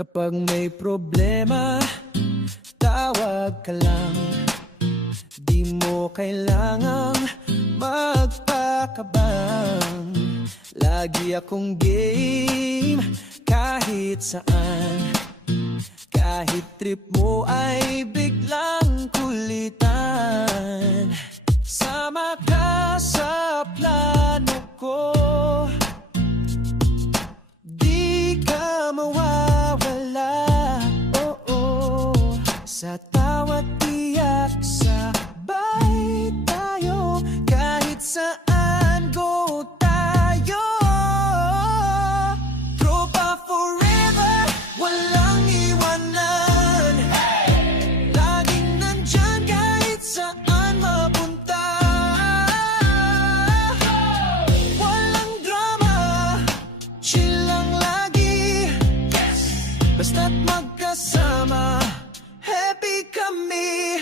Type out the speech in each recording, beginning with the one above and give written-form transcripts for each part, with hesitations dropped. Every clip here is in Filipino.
Kapag may problema, tawag ka lang. Di mo kailangang magpakabang. Lagi akong game kahit saan. Kahit trip mo ay biglang kulitan. Sama ka sa plano ko, di ka mawawala. Sa tawat tiyak sabay tayo. Kahit saan go tayo. Tropa forever, walang iwanan. Laging nandyan kahit saan mapunta. Walang drama, chill lang lagi. Basta't magkasama, happy kami.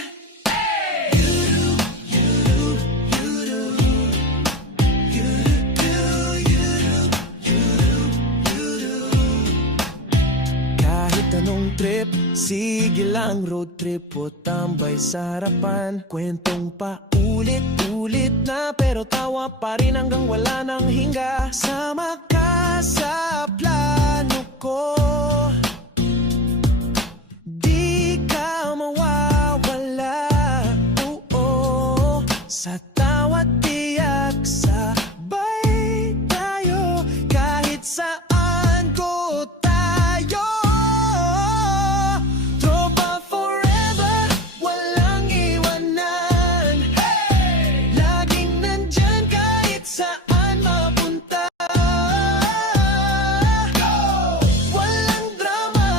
Kahit anong trip, sige lang road trip o tambay sa harapan. Kwentong pa ulit-ulit na pero tawa pa rin hanggang wala nang hinga. Sama ka sa plano ko, mawawala. Sa tawat tiyak sabay tayo. Kahit saan ko tayo. Tropa forever, walang iwanan. Laging nandyan kahit saan mapunta. Walang drama,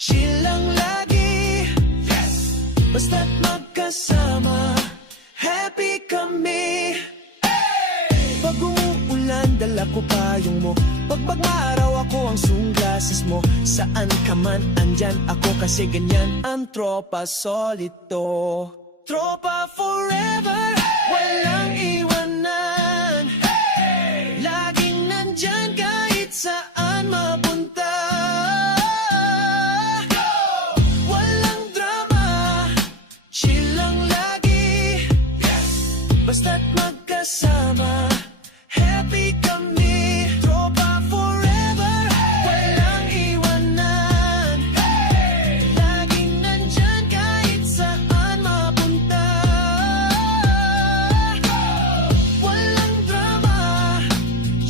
chill lang lagi. Basta't magkasama, happy kami. Pag umuulan, dala ko payong mo. Pag magmaaraw, ako ang sunglasses mo. Saan ka man, andyan ako kasi ganyan ang tropa solito. Tropa forever, walang iwanan. Laging nandyan kahit saan mapunta. Basta't magkasama, happy kami. Tropa forever, walang iwanan. Laging nandyan kahit saan mapunta. Walang drama,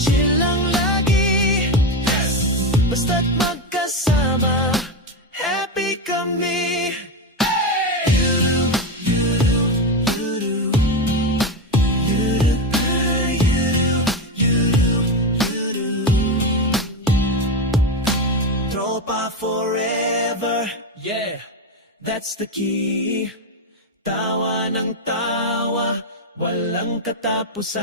chill lang lagi. Basta't magkasama, happy kami. Tropa forever, yeah, that's the key. Tawa ng tawa, walang katapusan.